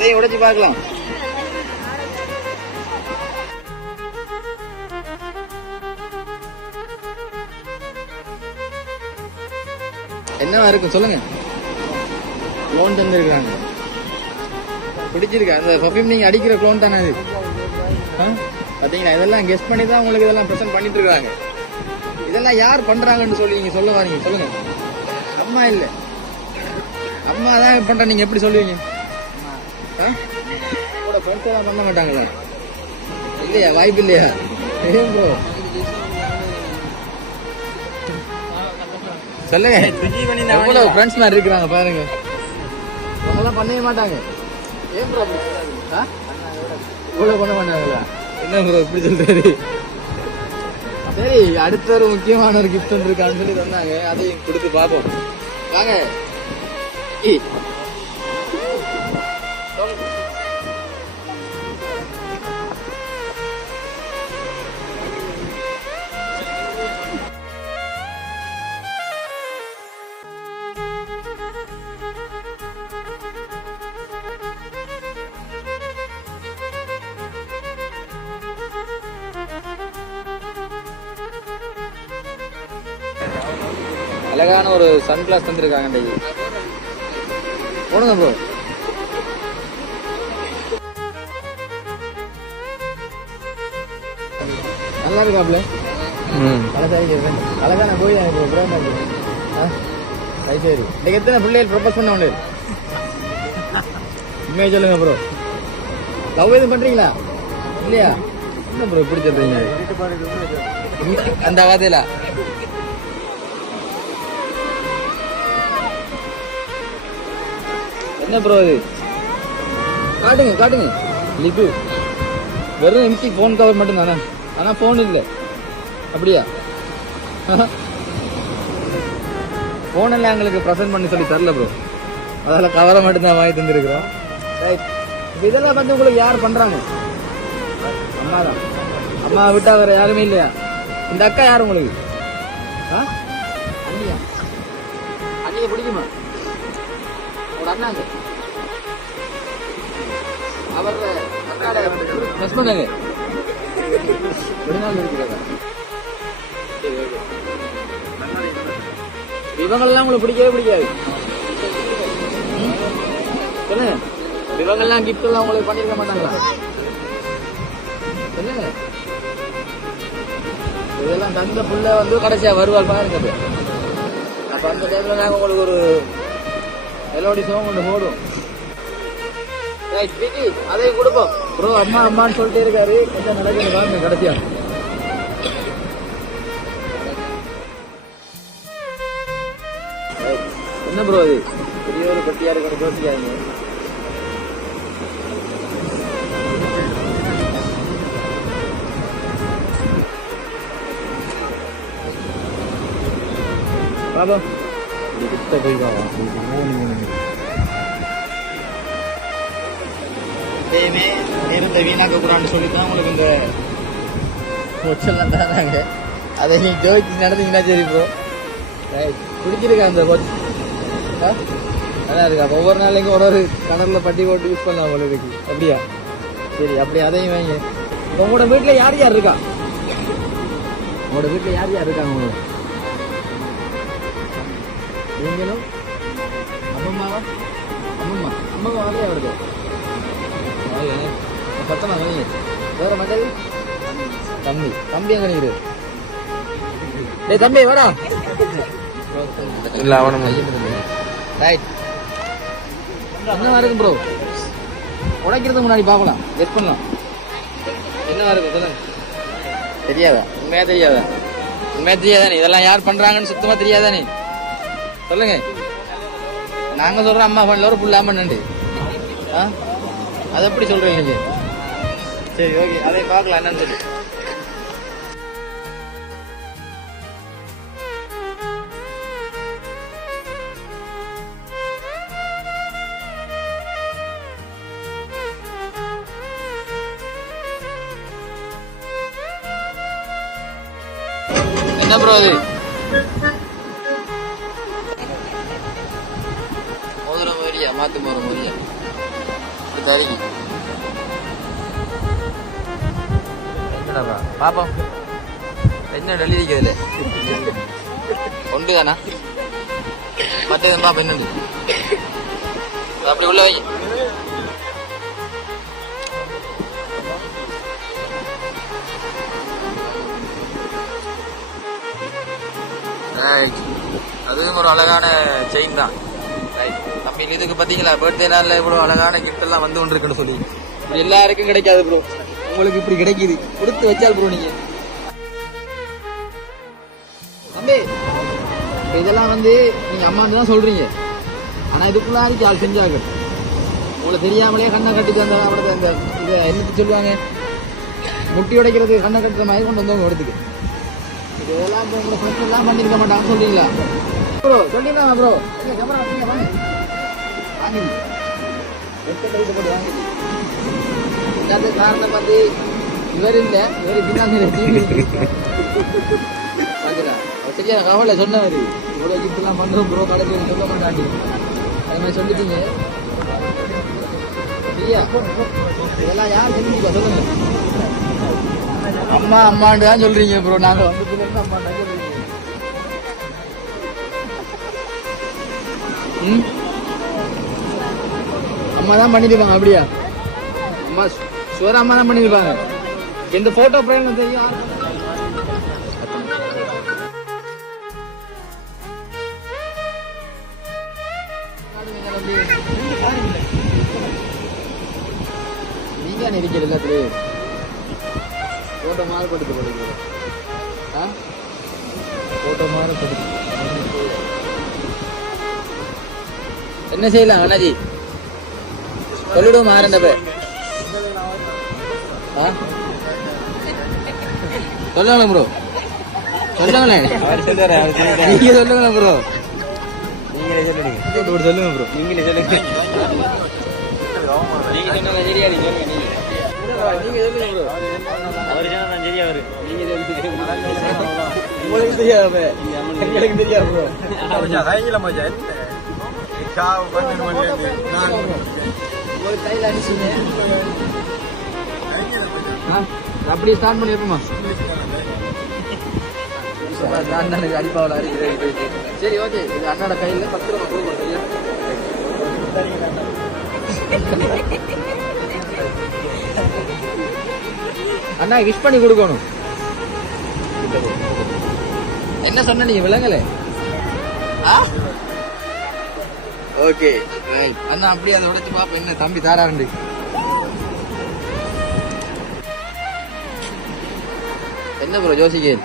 அதையும் உடைச்சு பார்க்கலாம். என்னவா இருக்கும் சொல்லுங்க. க்ளோன் தந்துருக்காங்க. பிடிச்சிருக்கா அந்த பர்ஃபியூம்? நீங்க அடிக்கிற க்ளோன் தானே அது? பாத்தீங்களா, இதெல்லாம் கெஸ் பண்ணி தான் உங்களுக்கு இதெல்லாம் ப்ரெசென்ட் பண்ணிட்டு இருக்காங்க. இதெல்லாம் யார் பண்றாங்கன்னு சொல்லி நீங்க சொல்ல வாரீங்க சொல்லுங்க. அம்மா இல்ல, அம்மா தான் பண்ற. நீங்க எப்படி சொல்லுவீங்க? கூட ஃப்ரெண்ட்ஸ் எல்லாம் பண்ண மாட்டாங்களா? இல்லையா, வாய்ப்பு இல்லையா? ஏன் ப்ரோ சொல்லுங்க. எவ்வளவு ஃப்ரெண்ட்ஸ் மாதிரி இருக்கிறாங்க பாருங்க. அதெல்லாம் பண்ணவே மாட்டாங்க. ஏன் ப்ரோ இவ்வளவு பண்ண மாட்டாங்களா? என்ன ப்ரோ இப்படி சொல்றாரு? சரி, அடுத்த ஒரு முக்கியமான ஒரு கிஃப்ட் ஒன்று இருக்கான்னு சொல்லி சொன்னாங்க. அதையும் கொடுத்து பார்ப்போம் வாங்க. அழகான ஒரு சன் கிளாஸ் தந்துருக்காங்க. போடுங்க ப்ரோ. நல்லா இருக்காப்ல. அழகான கோயில் எனக்கு சரி. இன்னைக்கு எத்தனை பிள்ளைகள் ப்ரொபோஸ் பண்ண உண்டு? உண்மையை சொல்லுங்க ப்ரோ. லவ் எதுவும் பண்றீங்களா இல்லையா? என்ன ப்ரோ இப்படி சொல்றீங்க? அந்த வாதையில என்ன ப்ரோ இது? காட்டுங்க காட்டுங்க. லிப்பு வெறும் எம்டி போன் கவர் மட்டும் தானே, ஆனா போன் இல்லை. அப்படியா? போன் எல்லாம் எங்களுக்கு ப்ரெசென்ட் பண்ணி சொல்லி தரல ப்ரோ. அதெல்லாம் கவரை மட்டும் தான் வாங்கி தந்துருக்கிறோம். இதெல்லாம் வந்து உங்களுக்கு யார் பண்றாங்க? அம்மா தான். அம்மா விட்டா வேற யாருமே இல்லையா? இந்த அக்கா யார் உங்களுக்கு? அண்ணியா? அண்ணியை பிடிக்குமா? ஒரு அண்ணாங்க அவர் மிஸ் பண்ணுங்க. இவங்கெல்லாம் உங்களுக்கு பிடிக்கவே பிடிக்காது சொல்லுங்க. இவங்கெல்லாம் கிஃப்ட் எல்லாம் உங்களுக்கு பண்ணிருக்க மாட்டாங்களா சொல்லுங்க. இதெல்லாம் தந்த புள்ள வந்து கடைசியா வருவாள் பாருங்க. அப்ப அந்த டைம்ல நாங்க உங்களுக்கு ஒரு மெலோடி சாங் ஒன்று போடுவோம். அதையும் கொடுப்போம் ப்ரோ. அம்மா அம்மான்னு சொல்லிட்டே இருக்காரு. கொஞ்சம் நடக்குது பாருங்க கடைசியா. என்ன ப்ரோ அது பெரிய ஒரு கட்டியா இருக்கு, யோசிக்காதீங்க. பாபா போய் எப்பயுமே நேரத்தை வீணாக்க கூடாதுன்னு சொல்லித்தான் உங்களுக்கு இந்த கொச்செல்லாம் தராங்க. அதை நீ ஜோதிச்சு நடந்தீங்கன்னா சரி ப்ரோ. பிடிச்சிருக்கா அந்த கொச்? நல்லா இருக்கா? ஒவ்வொரு நாளைக்கும் ஒரு ஒரு கலர்ல பட்டி போட்டு யூஸ் பண்ணலாம் போல இருக்கு. அப்படியா? சரி, அப்படி அதையும் வாங்க. உங்களோட வீட்டுல யார் யார் இருக்கா? உங்களோட வீட்டுல யார் யார் இருக்காங்க? உங்களுக்கு நீங்களும் அம்மம்மாவா? அம்மம்மா அம்மம்மா அதே அவருக்கு பத்தமா கணிங்க. வேற மகள் தம்பி. தம்பி எங்க நினைக்கிறது? டேய் தம்பி வாடா. இல்ல அவன ரைட். என்னவா இருக்கு ப்ரோ? உடைக்கிறதுக்கு முன்னாடி பார்க்கலாம், கெஸ் பண்ணலாம். என்னவா இருக்கு சொல்லுங்க. தெரியாதா? உண்மையா தெரியாதா? உண்மையா தெரியாதானே? இதெல்லாம் யார் பண்றாங்கன்னு சுத்தமா தெரியாதானே? சொல்லுங்க. நாங்க சொல்றோம் அம்மா பண்ணல ஒரு புள்ள பண்ணு. அதை எப்படி சொல்றீங்க நீங்க? சரி ஓகே, அதை பார்க்கலாம் என்னன்னு சொல்லி. என்ன ப்ரோ அது? மோதிரம் மாதிரியா? மாத்து போற மாதிரியா? சரிங்க என்னடா பாப்போம் என்ன எழுதிக்கிறதுல ஒன்று தானா மற்றது பாப்பா இன்னொன்று அப்படி உள்ள வை அதுவும் ஒரு அழகான செயின் தான் நம்ம இதுக்கு பார்த்தீங்களா பர்த்டே நாளில் இவ்வளோ அழகான கிஃப்ட் எல்லாம் வந்து கொண்டு இருக்குன்னு சொல்லி இப்படி எல்லாருக்கும் கிடைக்காது ப்ரோ உங்களுக்கு இப்படி கிடைக்குது கொடுத்து வச்சால் ப்ரோ நீங்க தம்பி இதெல்லாம் வந்து நீங்க அம்மான்னு தான் சொல்றீங்க ஆனா இதுக்குள்ள ஆள் செஞ்சாங்க உங்களுக்கு தெரியாமலே கண்ணை கட்டி அந்த அவரது அந்த இதை என்னத்து சொல்லுவாங்க முட்டி உடைக்கிறது கண்ணை கட்டுற மாதிரி கொண்டு வந்தவங்க இடத்துக்கு இதெல்லாம் உங்களை ஃப்ரெண்ட்ஸ் எல்லாம் பண்ணிருக்க மாட்டாங்கன்னு சொல்றீங்களா ப்ரோ சொல்லிங்களா ப்ரோ கேமரா வாங்கி போட்டு வாங்கி காரணம் வந்து இவர் இல்லை இவர் பின்னாடி சரியா கவலை சொன்னாரு இவ்வளோ கிஃப்ட்லாம் பண்ணுறோம் ப்ரோ கடைசி சொல்ல மாட்டாண்டி அது மாதிரி சொல்லிட்டீங்க சரியா இதெல்லாம் யார் சொல்லிருக்கா சொல்லுங்க அம்மா அம்மாண்டு தான் சொல்றீங்க ப்ரோ நாங்கள் வந்து அம்மாண்டா சொல்றீங்க அம்மா தான் பண்ணிருப்பாங்க அப்படியா அம்மா சுவர அம்மா தான் பண்ணிருப்பாங்க எந்த போட்டோ பிரேம் தெரியும் நீங்க இருக்கிற எல்லாத்துலயும் போட்டோ மாறு படுத்து போடுங்க போட்டோ மாறு படுத்து என்ன செய்யலாம் அண்ணாஜி சொல்லிடுவோம் மாறண்ட பேர் சொல்லுங்களேன் ப்ரோ சொல்லுங்களேன் நீங்க சொல்லுங்களேன் ப்ரோ நீங்களே சொல்லுங்க சொல்லுங்க ப்ரோ நீங்களே சொல்லுங்க நீங்க சொன்னா சரியா நீங்க சொல்லுங்க நீங்க சொல்லுங்க ப்ரோ அவர் சொன்னா சரியா வரும் நீங்க உங்களுக்கு தெரியாது எனக்கு தெரியாது ப்ரோ கையில மஜா அப்படி ஸ்டார்ட் பண்ணிருப்போமா அண்ணனுக்கு அடிப்பாவல சரி ஓகே இது அண்ணோட கையில 10 ரூபா கொடுக்கும் சரியா அண்ணா விஷ் பண்ணி கொடுக்கணும் என்ன சொன்ன நீங்க விளங்கல ஓகே அண்ணா அப்படியே அதை உடைச்சு பாப்போம் என்ன தம்பி தாராண்டு என்ன ப்ரோ ஜோசிகேன்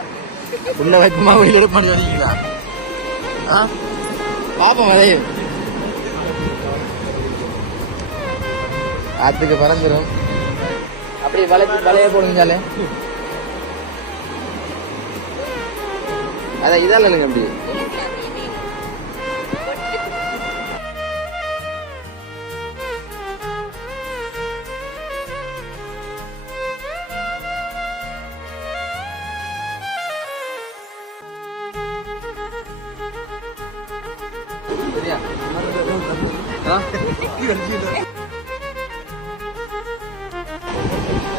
உள்ள வைப்பமா வெளியில் எடுப்பான்னு சொன்னீங்களா பாப்போம் அதையும் ஆத்துக்கு பறந்துடும் அப்படியே வலைய போடுங்களாலே அதான் இதால இல்லைங்க அப்படி சரியா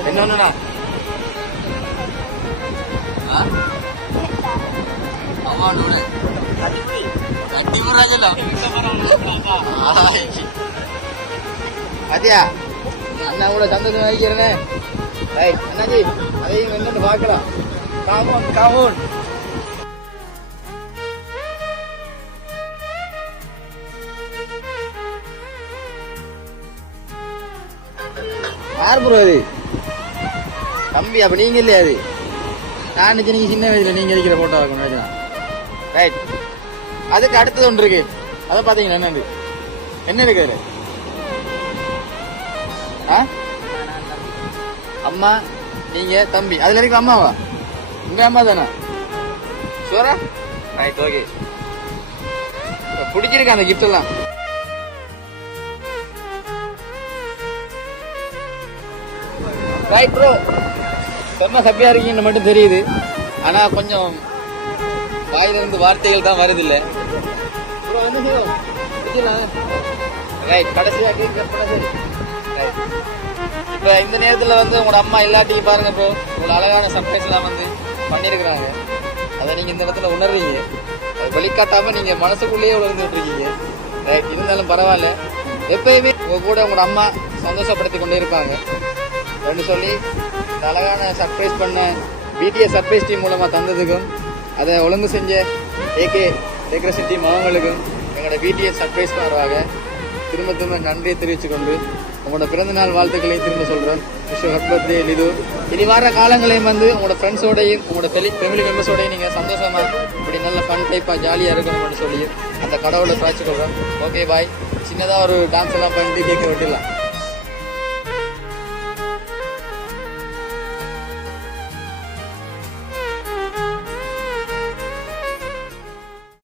என்ன ஒண்ணுண்ணா பாத்தியா அண்ணா கூட சந்தோஷம் வைக்கிறேனே அண்ணாஜி அதையும் என்னன்னு பாக்கலாம் காமோன் காமோன் யார் ப்ரோ அது தம்பி அப்ப நீங்க இல்லையா அது நான் நினைச்சு நீங்க சின்ன வயசுல நீங்க இருக்கிற போட்டோ ஆகணும் ரைட் அதுக்கு அடுத்தது ஒன்று இருக்கு அதை பாத்தீங்கன்னா என்னது என்ன இருக்கு அம்மா நீங்க தம்பி அதுல இருக்க அம்மாவா உங்க அம்மா தானா சோரா ரைட் ஓகே பிடிச்சிருக்கா அந்த கிஃப்ட் எல்லாம் ரைட் ப்ரோ செம்ம ஹாப்பியா இருக்கீங்கன்னு மட்டும் தெரியுது ஆனா கொஞ்சம் வாயிலிருந்து வார்த்தைகள் தான் வருது இல்ல ரைட் கடைசியா இப்போ இந்த நேரத்தில் வந்து உங்களோட அம்மா எல்லாத்தையும் பாருங்க ப்ரோ, உங்களோட அழகான சர்ப்ரைஸ்லாம் வந்து பண்ணியிருக்கிறாங்க. அதை நீங்கள் இந்த இடத்துல உணர்றீங்க, அதை வெளிக்காட்டாமல் நீங்கள் மனசுக்குள்ளேயே உணர்ந்துட்டு இருக்கீங்க. ரைட், இருந்தாலும் பரவாயில்ல, எப்பயுமே உங்கள் கூட உங்களோட அம்மா சந்தோஷப்படுத்தி கொண்டே இருப்பாங்க அப்படின்னு சொல்லி இந்த அழகான சர்ப்ரைஸ் பண்ண பிடிஎஸ் சர்ப்ரைஸ் டீம் மூலமாக தந்ததுக்கும், அதை ஒழுங்கு செஞ்ச ஏகே டெக்கரேஷன் டீம் அவங்களுக்கும் எங்களோட பிடிஎஸ் சர்ப்ரைஸ் வருவாங்க திரும்ப திரும்ப நன்றியை தெரிவித்துக்கொண்டு உங்களோட பிறந்தநாள் வாழ்த்துக்களையும் திரும்ப சொல்கிறேன். விஷ் ஹாப்பி பர்த்டே லிது. இனி வர காலங்களையும் வந்து உங்களோட ஃப்ரெண்ட்ஸோடையும் உங்களோட ஃபேமிலி மெம்பர்ஸோடையும் நீங்கள் சந்தோஷமாக இப்படி நல்ல ஃபன் டைப்பாக ஜாலியாக இருக்கணும்னு சொல்லி அந்த கடவுளை சாய்ச்சி கொள்கிறேன். Okay bye. சின்னதாக ஒரு டான்ஸ் எல்லாம் பண்ணிட்டு கேட்க விட்டுலாம்.